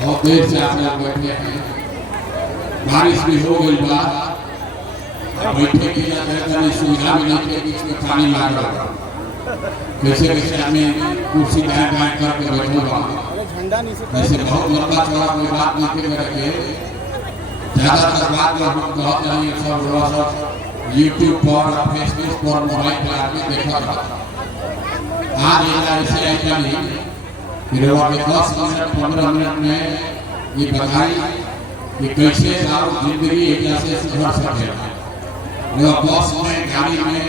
बहुत देर से आप लोग बैठे हैं, बारिश भी हो गई बात, बैठे की सुविधा भी नहीं थी, बीच में पानी मार रहा कैसे कैसे हमें कुर्सी दाएं बाएं करके बैठे हुआ, जैसे बहुत लंबा चौड़ा कोई बात नहीं थे करके ज्यादातर बात हम बहुत नहीं सब यूट्यूब पर फेसबुक पर मोबाइल पर आके देखा था। आज ऐसे ऐसा नहीं फिर 10 मिनट 15 मिनट में ये बताई कि कैसे आप जिंदगी एक जैसे सुधर सके। वो बस में गाड़ी में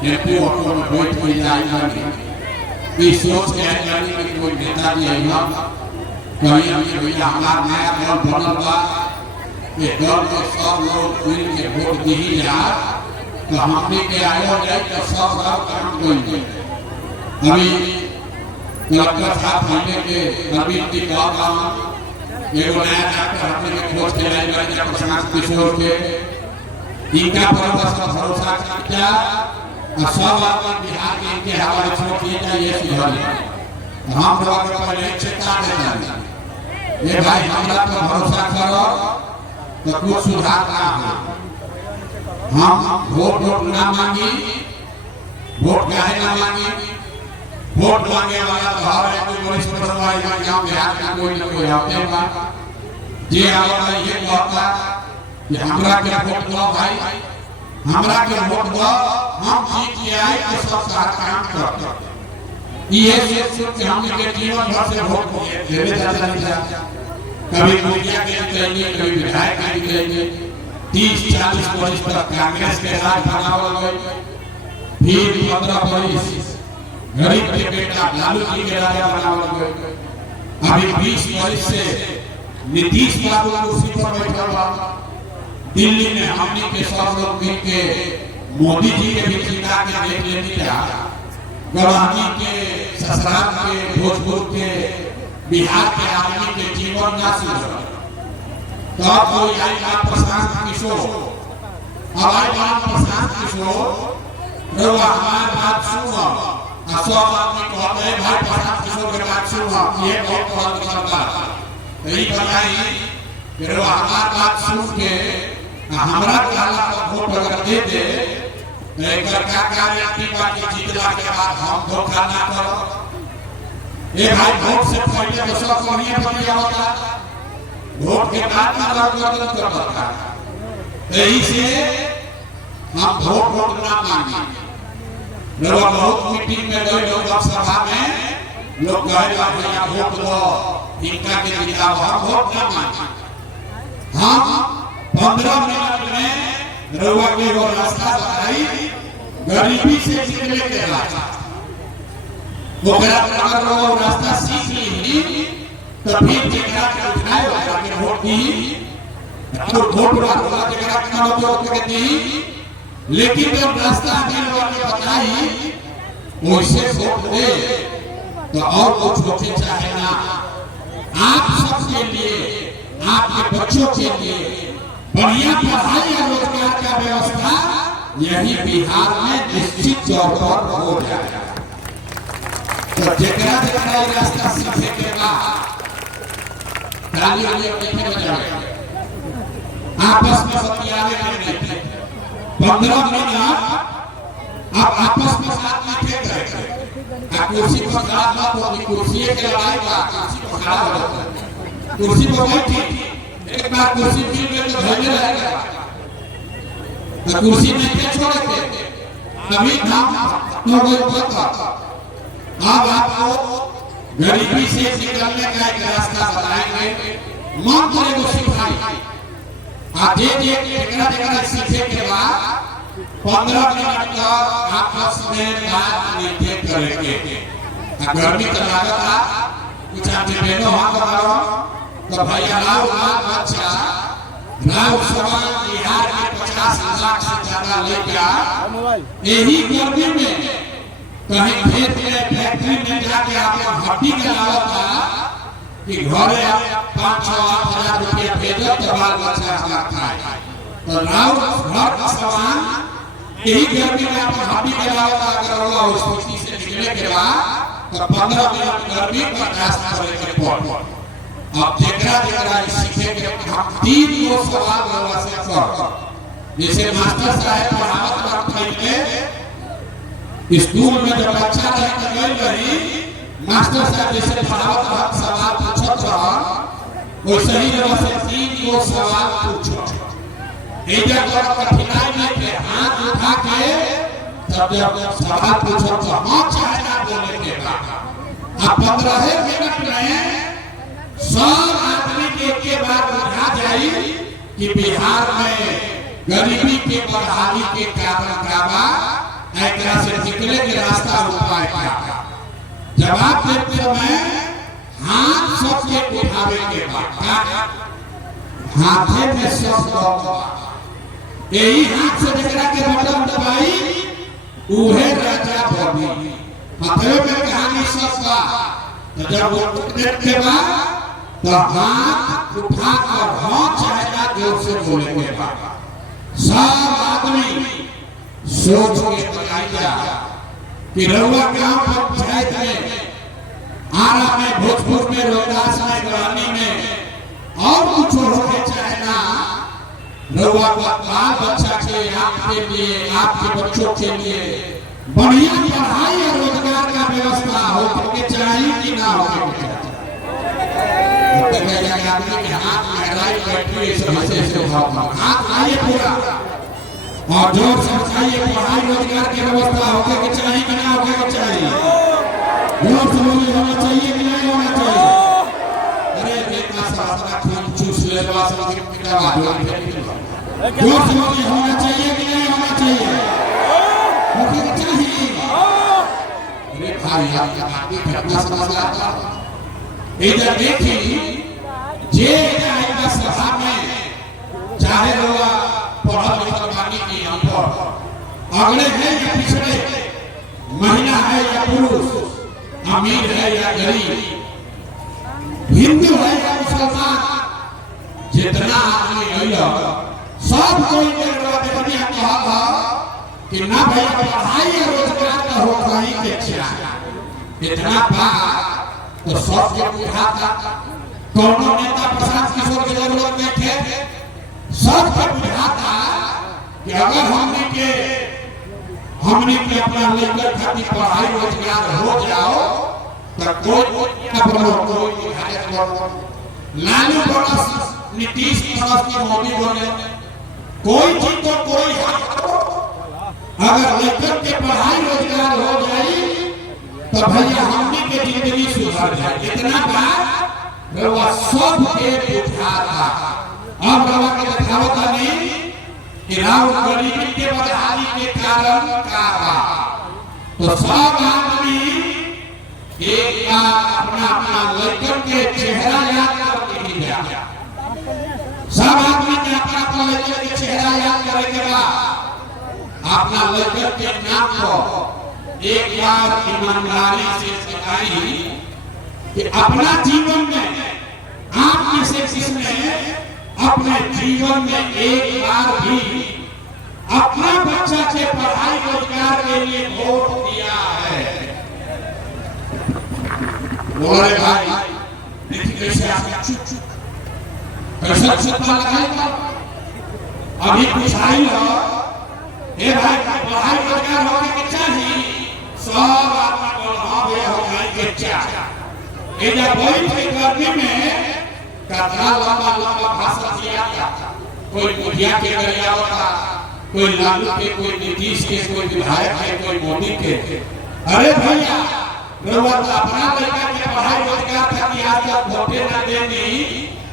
टेम्पो ऑटो में बैठ के जाएगा नहीं, इस सोच के गाड़ी में कोई नेता जी आएगा कहीं अभी भैया हमारा नया दल बनल बा, ये दल में सब लोग मिल के वोट दी जा तो हमने के आयो जाए तो सब काम करेंगे। अभी कलेक्टर साहब हमने के नवीन की बात एगो नया डॉक्टर हमने के खोज के लाइन में जब प्रशांत किशोर के इनका पर भरोसा किया और सब आदमी बिहार के इनके हवाले छोड़ दिए जाए ये सुधार हम लोग पर एक चेता देना ये भाई हमरा पर भरोसा करो तो कुछ सुधार ना हो। हम वोट ना मांगी, वोट काहे ना मांगी, वोट मांगे वाला तो हर कोई वरिष्ठ पदाधिकारी का गांव बिहार का कोई न कोई होते बा जे आवला ये कहता कि हमरा के वोट दो भाई, हमरा के वोट दो, हम जीत के आए तो सब सारा काम करते। ये सोच के हमने के जीवन भर से वोट देवे जाता नहीं, कभी मुखिया के चाहिए, कभी विधायक के चाहिए, 30-40 वर्ष तक कांग्रेस के साथ बनावल गई, फिर 15 वर्ष गरीब के बेटा लालू जी के राजा बनावल गए, अभी 20 वर्ष से नीतीश बाबू कुर्सी पर बैठल बा, दिल्ली में हमने के सब लोग मिल के मोदी जी के भी चिंता के देख लेनी था, गवाही के ससुराल के भोजपुर के बिहार के आदमी के जीवन ना सुधर तब कोई आएगा प्रशांत किशोर, अब आएगा प्रशांत किशोर लोग हमारे बात सुनो, सब आदमी कहते हैं भाई प्रशांत किशोर के बात सुनो, ये बहुत बहुत करता यही बताई कि लोग हमारे बात सुन के हमरा काला को वोट अगर दे दे एक क्या कार्य पार्टी जीतला के बाद हम धोखा ना करो। ये भाई वोट से पहले तो सब बढ़िया बढ़िया होता, वोट के बाद में राजनीति करता है, यही से हम वोट ना मांगे। लोग बहुत मीटिंग में गए, लोग सभा में लोग कहे भैया वोट दो, इनका के जिताओ, हम वोट ना मांगे। हम 15 मिनट में रउआ के वो रास्ता बताई गरीबी से निकले के रास्ता, ओकरा अगर वो रास्ता सीख ली तो फिर जेकरा के उठाए वाला के वोट दी तो वोट वाला जेकरा के नाम वोट के दी, लेकिन जब रास्ता दिन वाले बताई वैसे वोट दे तो और कुछ सोचे चाहे ना, आप सबके लिए, आपके बच्चों के लिए बढ़िया पढ़ाई और रोजगार का व्यवस्था यही बिहार में निश्चित तौर पर हो जाएगा। तो जेकरा जेकरा रास्ता सीखे के बाद खाली आगे देखे बजाए आपस में बतियावे के नहीं, 15 मिनट आप आपस में साथ में थे करें, आप कुर्सी पर खड़ा मत हो, कुर्सी के लड़ाई का कुर्सी पर खड़ा हो, कुर्सी पर बैठी एक बार कुर्सी मिल गई तो धैर्य रहेगा, तो कुर्सी नहीं के छोड़ेंगे, कभी काम तो कोई पता। अब आपको गरीबी से निकलने का एक रास्ता बताएंगे, मंत्र को सिखाएंगे, आप देखना सीखे के बाद 15 मिनट तक आपस में बात नहीं करेंगे। गर्मी का लागत था कुछ आप बहनों हाथ करो तो भैया राव अच्छा राव सभा बिहार के 50 लाख से ज्यादा लेकर यही गर्मी में कहीं खेत में फैक्ट्री में जाके आपको हड्डी लगावा था कि घरे 5-6 हजार रुपया भेजो तो बाल बच्चा खाए, तो राव घर का सामान यही गर्मी में आपको हड्डी लगावा था, अगर वो स्थिति से निकले के बाद तो 15 मिनट गर्मी बर्दाश्त करे के पड़ अब जेकरा जेकरा सीखे के हम 3 गो सवाल रवा से कर जैसे मास्टर साहब पढ़ावत वक्त पहले स्कूल में जब बच्चा रह के गई रही मास्टर साहब जैसे पढ़ावत वक्त सवाल पूछत रहा वैसे ही रवा से 3 गो सवाल पूछो एजा कर कठिनाई में के हाथ उठा के तब जब सवाल पूछो तो हां चाहे ना बोले के बा अब 15 मिनट में सब आदमी के एक बार बुझा जाई कि बिहार में गरीबी के बढ़ावी के कारण का बा एकरा से निकले के रास्ता उपाय का जवाब देते समय हाथ सबके उठावे के बा हाथे में सब दो यही हाथ से जेकरा के बटन दबाई उहे राजा बनी हाथे में कहानी सब बा तो जब वो टूटने के बाद तो हाथ उठा कर हां चाहेगा जोर से बोले के बाद सब आदमी सोच के बताइए कि रउआ गांव पंचायत में आरा में भोजपुर में रोहतास में ग्रामी में और कुछ होके चाहे ना रउआ का बाल बच्चा के आपके लिए आपके बच्चों के लिए बढ़िया पढ़ाई और रोजगार का व्यवस्था होके चाहिए कि ना होके चाहिए आदमी के हाथ में राइट बैठिए ऐसे हाथ आइए पूरा और जोर से उठाइए पढ़ाई रोजगार की व्यवस्था होके के चाहिए कि ना होके के चाहिए जोर से बोले होना चाहिए कि नहीं होना चाहिए अरे बेटा साहब खून चूस ले बस के पिटा जोर से बोले होना चाहिए कि नहीं होना चाहिए होके के चाहिए अरे भाई आप आगे घटना समझ आता इधर देखिए जे आएगा सभा में चाहे लोग पढ़ा लिखा बानी की अनपढ़ अगले है या पिछड़े महिला है या पुरुष अमीर है या गरीब हिंदू है या मुसलमान जितना आदमी आइला सब कोई के देखिए कहा कि ना भाई पढ़ाई और रोजगार का होता ही के चाहिए इतना बात तो सब के बुझाता कौनो नेता प्रशांत किशोर की जरूरत नहीं थे सब के बुझाता कि अगर हमने के अपना लेकर खातिर पढ़ाई रोजगार हो जाओ तो कोई ना बनो कोई लालू बोनस नीतीश बोनस की मोदी बोले कोई चीज तो कोई अगर लेकर के पढ़ाई रोजगार हो जाए तो भैया हमने के जिंदगी सुधर जाए इतना बात रवा सब के बुझाता अब रवा के दिखावत नहीं कि राव गरीबी के बदहाली के कारण का बा तो सब आदमी एक अपना अपना लड़कन के चेहरा याद करके ही जा सब आदमी के अपना अपना लड़कन के चेहरा याद करे के बाद अपना लड़कन के नाम को एक बार ईमानदारी से बताई कि अपना जीवन में आप में से किसने अपने जीवन में एक बार भी अपना बच्चा के पढ़ाई रोजगार के लिए वोट दिया है बोले भाई देखिए कैसे आप चुप कैसा चुप लगाएगा अभी कुछ आई हो ए भाई पढ़ाई रोजगार होने के चाहिए सब आदमी को हावे हो गई के चाहिए ए जब वही थे गर्मी में कथा लंबा लंबा भाषण दिया कोई मुखिया के गरिया होता कोई लालू के कोई नीतीश के कोई विधायक के कोई मोदी के अरे भैया रउआ अपना लड़का के पढ़ाई रोजगार खातिर आज तक वोटे ना देनी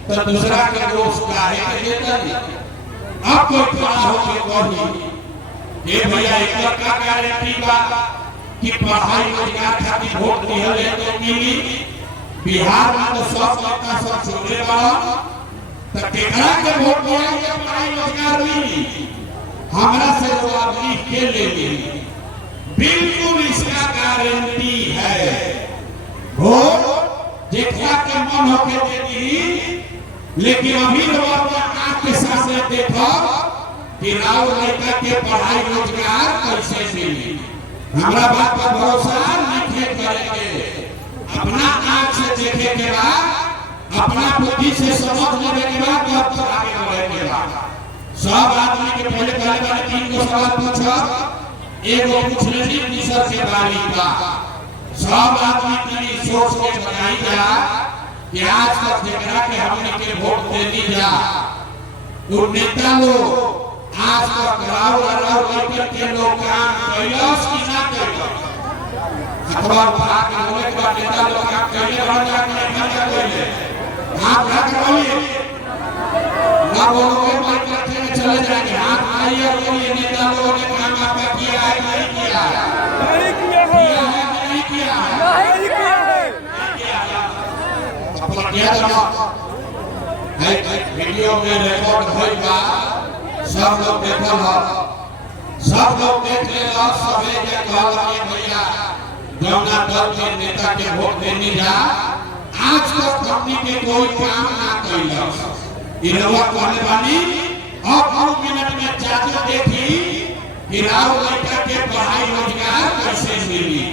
तो दूसरा के दोस्त काहे के देता नहीं अब कोई खड़ा होके कही ये भैया एक का गारंटी बा कि पढ़ाई रोजगार खातिर वोट दिहल है तो मिली बिहार में तो सब लड़का सब छोड़े वाला तो केकरा के वोट दिया के पढ़ाई रोजगार मिली हमरा से जवाब लिख के ले ली बिल्कुल इसका गारंटी है वोट देखा के मन होके दे दी लेकिन अभी लोग अपना आंख के सामने देखो कि राव लड़का के पढ़ाई रोजगार कैसे मिली हमरा बात पर भरोसा नहीं करेंगे अपना आंख से देखे के बाद अपना बुद्धि से समझ लेने के बाद तब आगे बढ़ने के बाद सब आदमी के पहले पहले 3 गो सवाल पूछो, एगो पूछ लेनी दूसर के बारी का। सब आदमी की सोच के बताई जा कि आज तक जेकरा के हमने के वोट देनी जा तो नेता लोग आज तक राव लेकर के लोग काम कैलस कि ना कैलस। अखबार पढ़ा के बोले के बाद नेता लोग काम कैले बन जा के नहीं कैले। हाथ रख बोलिए ना बोलोगे माइक रखे में चले जाएंगे। हाथ आइए और बोलिए नेता लोगों ने काम आपका किया है नहीं किया है? नहीं किया है नहीं किया है? नहीं किया है। अपना क्या जमा वीडियो में रिकॉर्ड होगा, सब लोग देखल हो, सब लोग देख ले लो। सबे के कहल के भैया जौना दल के नेता के वोट देनी जा आज तक हमनी के कोई काम ना कैलस। इरवा कहले बानी अब 2 मिनट में चाचो देखी कि राव लड़का के पढ़ाई रोजगार कैसे मिली।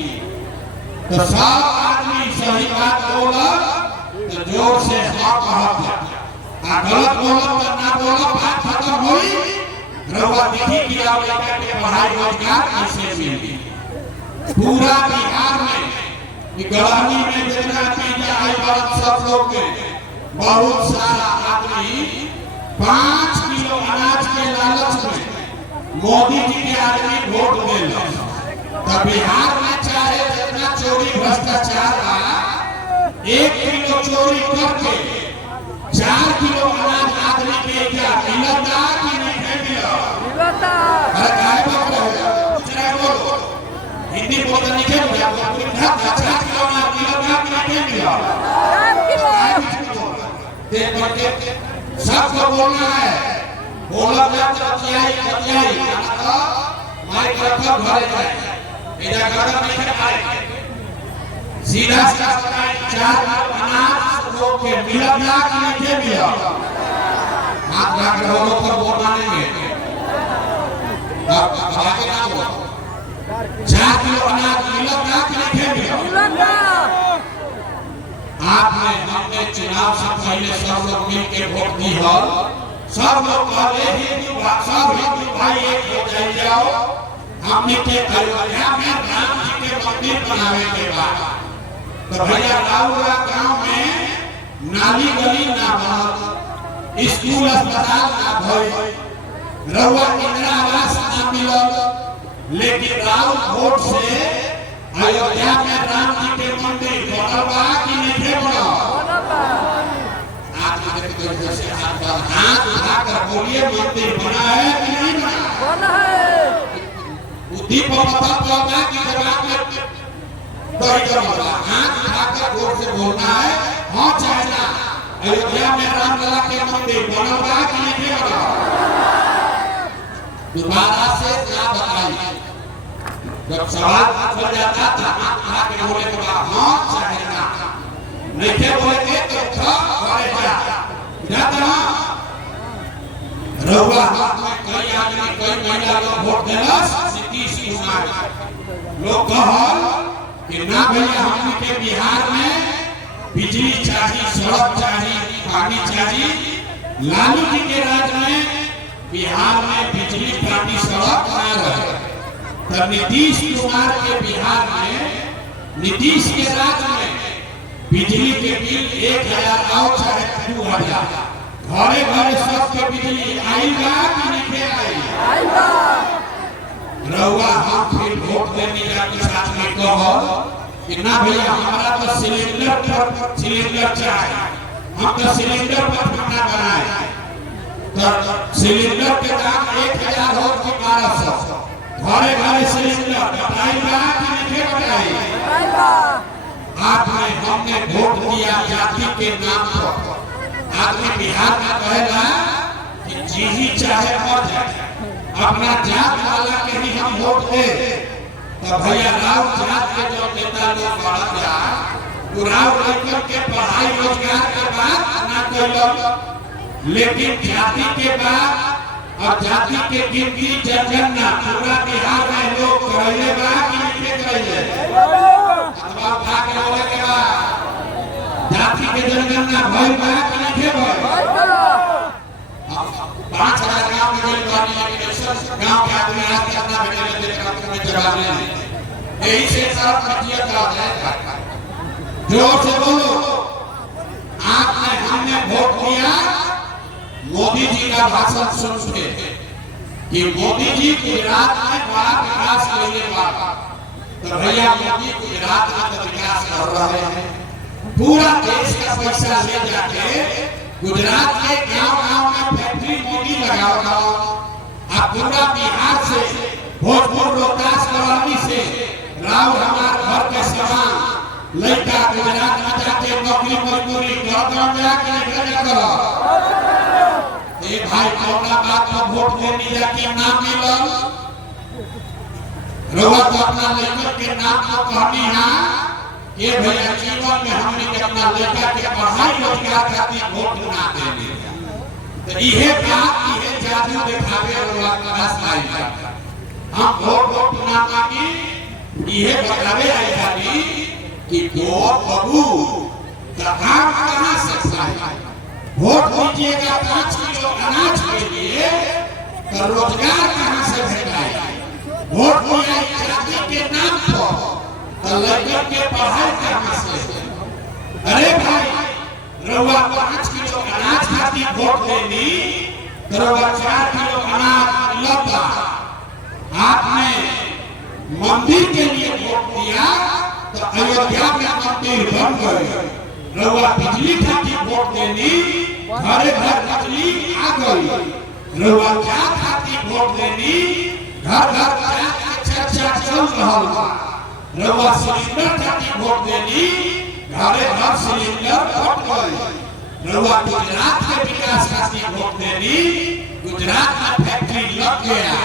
तो सब आदमी सही बात बोला तो जोर से हाँ कहत, गलत बोला तो ना बोला, बात खत्म हुई। रउआ देखी कि राव लड़का के पढ़ाई रोजगार कैसे मिली। पूरा बिहार में गलहनी में जितना पीजा आई बात सब लोग के बहुत सारा आदमी 5 किलो अनाज के लालच में मोदी जी के आदमी वोट देला। तब बिहार में चाहे जितना चोरी भ्रष्टाचार बा 1 किलो चोरी करके 4 किलो अनाज आदमी के क्या मिलता कि नहीं मिलता? अरे काय बात है दूसरा बोलो हिंदी बोलते नहीं क्या सबको बोलना है। बोला माइक रखो घरे जाए इधर गलत नहीं खाए सीधा सीधा 4 अनाज लोग के मिला कि नहीं मिला। हाथ रख रहे हो तो वोट मानेंगे। अब आगे ना बोलो 4 किलो अनाज मिला कि नहीं मिला। आपने हमने चुनाव से पहले सब लोग मिल के वोट दी हो। सब लोग कहले हिंदू भाई एक हो जाओ। हमने के अयोध्या में राम जी के मंदिर बनावे के बाद तो भैया राउरा गांव में नाली गली ना बनल, स्कूल अस्पताल ना भइल, रउआ इंदिरा आवास ना मिलल। लेकिन राउर वोट से अयोध्या में राम जी के मंदिर बनल बा कि नहीं बनल? हाथ उठाकर बोलिए मंदिर बना है कि नहीं बना है? बुद्धि पता चलता कि जवाब में हाथ उठाकर जोर से बोलना है हाँ चाहे ना। अयोध्या में रामलला के मंदिर बनल बा कि नहीं बनल? दोबारा से क्या बताइए। जब सवाल पूछा जाता था हाथ उठा के बोले के बाद हाँ चाहे ना, नहीं बोलेंगे तो रउआ में कई आदमी कई महिला लोग वोट देलस। नीतीश कुमार लोग कहल कि ना भैया हमनी के बिहार में बिजली चाहिए, सड़क चाहिए, पानी चाहिए। लालू जी के राज में बिहार में बिजली पानी सड़क ना रहे। तब नीतीश कुमार के बिहार में नीतीश के राज में बिजली के बिल 1000 और चाहे 2000 घरे घरे सबके बिजली आई बा कि नहीं आई? रउआ हम फिर वोट देने जाके साथ में कहो कि ना भैया हमारा तो सिलेंडर चाहिए, हम तो सिलेंडर पर खाना बनाए। तो सिलेंडर के दाम 1000 हो कि 1200 घरे घरे सिलेंडर बताई बा कि नहीं बताई? आपने हमने वोट दिया जाति के नाम पर। आदमी बिहार में कहेगा कि जी चाहे मर जाए अपना जात वाला के ही हम वोट दे। तो भैया राव जात के जो नेता लोग बढ़ जाए राव लेकर के पढ़ाई रोजगार के बाद ना कोई, लेकिन जाति के बाद और जाति के गिनती जनगणना पूरा बिहार में लोग कहले बा कि नहीं कहले? अथवा भाग बोले के बाद जाति के जनगणना भइल बा कि नहीं भइल? 5000 गांव में गइल बानी लेकिन गांव के आदमी आज तक ना भेटले देखा में जवाब नहीं। यही से सब मतिया का है। जोर से बोलो, आपने हमने वोट दिया मोदी जी का भाषण सुन के कि मोदी जी गुजरात में बड़ा विकास लेने वाला, तो भैया मोदी गुजरात में तो विकास कर रहे हैं। पूरा देश का पैसा ले जाके गुजरात के गांव-गांव में फैक्ट्री मोदी लगाओगा। अब पूरा बिहार से भोजपुर रोहतास करौली से राव हमार घर के सामान लड़का गुजरात में जाके नौकरी मजदूरी गाँव जाके निकल करो। ए भाई कौना बात पर वोट देने जाके नाम मिलल रवा तो अपना लड़का के नाम को कहनी है ये भैया जीवन में हमने अपना लड़का के पढ़ाई रोजगार खातिर वोट ना देने। तो इहे बात इहे जादू दिखावे रवा क्लास आई हम वोट ना मांगी इहे बतावे आई जानी कि वोट बबू तो आप कहां से खाए वोट दीजिएगा 5 किलो अनाज के लिए तो रोजगार कहां से भेटाएगा? वोट दिया जाति के नाम पर तो लड़के के पढ़ाई कहां से? अरे भाई रउआ 5 किलो अनाज खातिर वोट देनी तो रउआ 4 किलो अनाज मिलता। आपने मंदिर के लिए वोट दिया तो अयोध्या में मंदिर बन गए। रउआ बिजली खातिर वोट देनी घरे घर बिजली आ गई। रउआ क्या खातिर वोट देनी घर घर चर्चा चल रहा बा। रउआ सिलेंडर खातिर वोट देनी घरे घर सिलेंडर बट गए। रउआ गुजरात के विकास खातिर वोट देनी गुजरात में फैक्ट्री लग गया।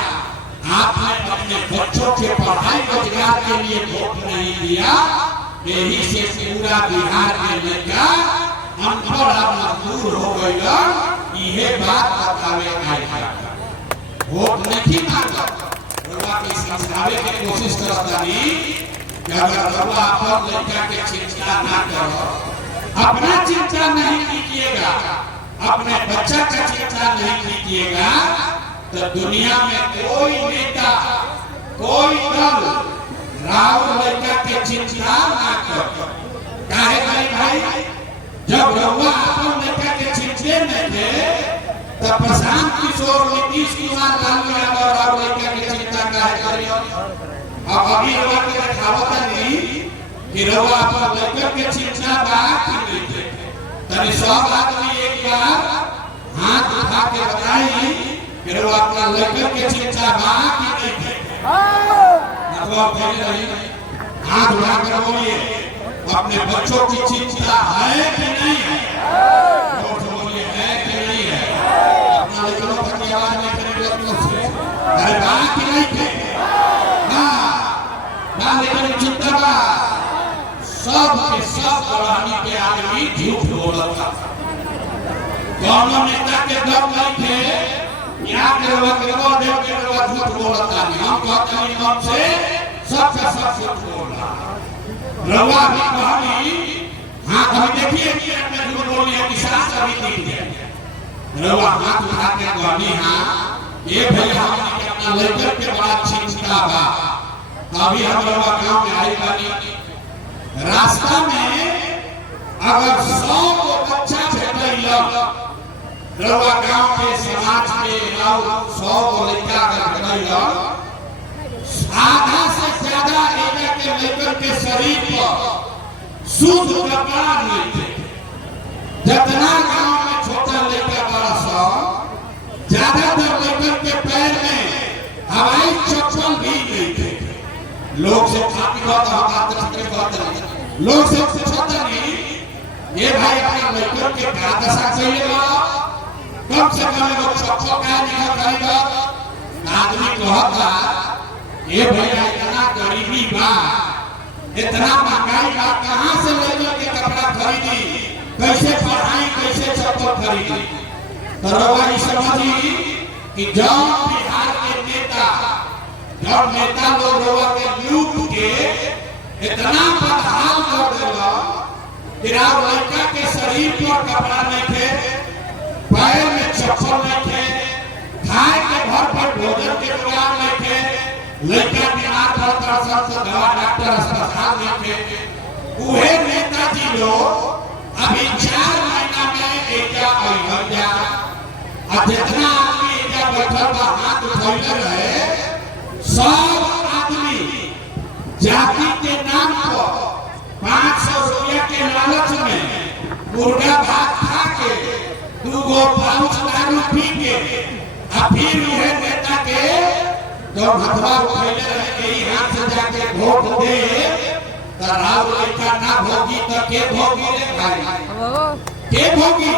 आपने अपने बच्चों के पढ़ाई रोजगार के लिए वोट नहीं दिया। यही से पूरा बिहार में लड़का अनपढ़ मजदूर हो गया। ये बात बतावे आएगा वोट नहीं मांगा रउआ की समझावे की कोशिश करता नहीं कि अगर रउआ अपन लड़का के चिंता ना करो, अपना चिंता नहीं कीजिएगा, अपने बच्चा का चिंता नहीं कीजिएगा तो दुनिया में कोई नेता कोई दल राव लड़का के चिंता ना करो। काहे भाई जब रउआ अपन लड़का के चिंते में थे तब प्रशांत किशोर नीतीश कुमार लालू यादव राव लड़का के चिंता काहे करियो? अब अभी रउआ के दिखावत नहीं कि रउआ अपन लड़का के चिंता बात नहीं थे। तनी सब आदमी एक बार हाथ उठा के बताई कि रउआ अपना लड़का के चिंता बात नहीं थे। मतलब हाथ उठा कर बोलिए अपने बच्चों की चिंता है कि नहीं है? बोलिए है कि नहीं है? अपना लड़कों तक की आवाज नहीं करेंगे अपनों से। अरे बात की नहीं थे ना लेकिन चिंता बा सब के सब रानी के आदमी झूठ बोलता। दोनों नेता के दम नहीं थे यहाँ के लोग झूठ बोलता नहीं। हम कहते हैं मन से सबका सब झूठ बोलना रवा भी कहानी। हाँ कभी देखिए कि अपने झूठ बोलने की सास कभी नहीं है रवा हाथ उठा के कहानी। हाँ ये भैया हमने अपना लड़के के बड़ा चिंता बा। अभी हम रवा गांव में आई बानी रास्ता में अगर 100 को बच्चा भेटैला रवा गांव के समाज में 100 को लड़का अगर भेटैला आधा से ज्यादा लड़का के लेकर के शरीर पर शुद्ध कपड़ा नहीं थे। जितना गांव में छोटा लड़का बड़ा सा ज्यादातर लड़का के पैर में हवाई चप्पल भी नहीं थे। लोग से काफी बात लोग से पूछता नहीं ये भाई अपना लड़का के क्या दशा चाहिए कम से कम लोग चप्पल का नहीं करेगा। आदमी कहता ये भैया इतना गरीबी बा इतना महंगाई बा कहां से लेकर के कपड़ा खरीदी कैसे पढ़ाई कैसे चप्पल खरीदी? तो रउआ समझी कि जब बिहार के नेता जब नेता लोग रउआ के लूट के इतना बदहाल कर देला तेरा लड़का के शरीर पर कपड़ा नहीं थे, पैर में चप्पल नहीं थे, खाए के घर पर भोजन के जुगाड़ नहीं थे, लड़का बीमार पड़ता सबसे दवा डॉक्टर अस्पताल नहीं थे। उहे नेताजी लोग अभी 4 महीना में एजा अयोध्या जितना आदमी एजा बैठल बा हाथ उठौले रहे, सब आदमी जाति के नाम पर 500 रुपया के लालच में मुर्गा भात खा के 2 गो पाउच दारू पी के फिर उहे नेता के जो हथवा उठौले रहे यही हाथ से जाके वोट दे राव लड़का ना भोगी तो के भोगी रे भाई, के भोगी?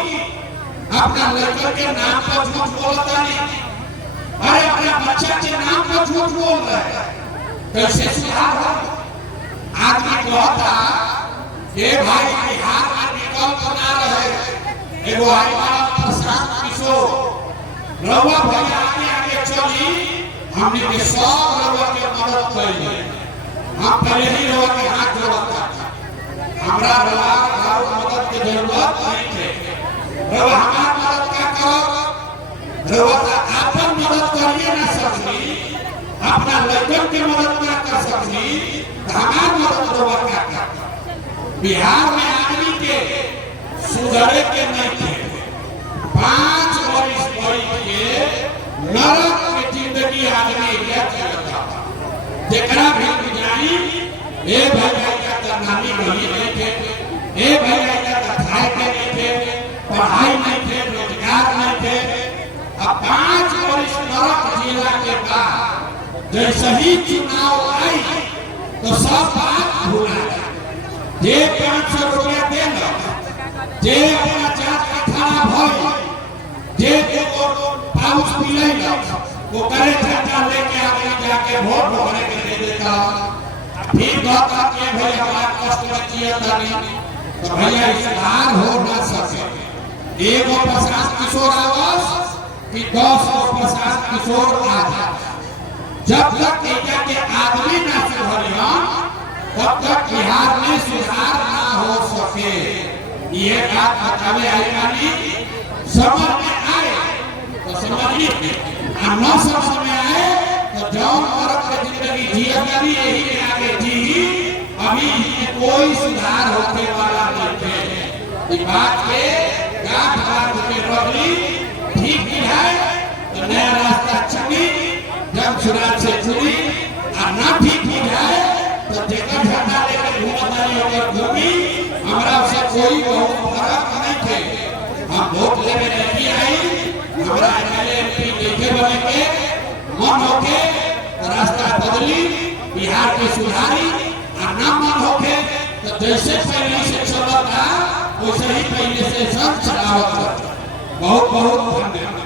अपना लड़का के नाम पर झूठ बोलता नहीं, अरे अपने बच्चा के नाम पर झूठ बोल रहा है, कैसे सुधार हो? आदमी कहता ये भाई बिहार में विकल्प बना रहे, एगो आई वाला प्रशांत किशोर रवा भैया आगे चली, हमने के सब रवा के मदद करी, हम पहले ही रवा के हाथ जोड़ता था, हमरा रवा और मदद की जरूरत नहीं थे, रवा हमार मदद क्या करो, रवा आपन मदद करिए ना सकती, अपना लड़कन के मदद ना कर सकती, हमार मदद रवा क्या करता? बिहार में आदमी के सुधरे के नहीं थे, 5 वर्ष बैठ के नरक की जिंदगी आदमी जीता, जेकरा भी जानी ए भैया का नामी नहीं थे, ए भैया का खाए के नहीं थे, पढ़ाई नहीं थे, रोजगार नहीं थे। अब 5 वर्ष नरक जिला के बाद जैसे ही चुनाव आई तो सब बात भूला गया, जे 500 रुपया देना, जे अपना जात का खाना भई, जे पाउच पिलेगा, वो करे झंडा लेके आगे जाके वोट भरने के दे देता, फिर कहता कि भाई हमारा कष्ट में जिया नहीं, तो भैया सुधार हो ना सके। एगो प्रशांत किशोर आवास कि 10 गो प्रशांत किशोर आ जाए, जब तक एजा के आदमी ना सुधरिया तब तक बिहार में सुधार ना हो सके। ये बात बतावे आई वाली समझ में आए तो समझिए, न समझ में आए तो जौन औरत की जिंदगी जिया करी यही के आगे जी, अभी कोई सुधार होने वाला नहीं है। इस बात पे गांठ बांध के रखली ठीक है तो नया रास्ता चुनी, जब चुनाव से चुनी और ना ठीक हो जाए तो जेकर झंडा लेकर घूमतानी होकर घूमी, हमारा से कोई बहुत फर्क नहीं थे। हम वोट लेने नहीं आई, हमारा एमएलए एमपी देखे बनेंगे, मन होके रास्ता बदली, बिहार के सुधारी, और ना मन होके तो जैसे पहले से चलता वैसे ही पहले से सब चलावत। बहुत बहुत धन्यवाद।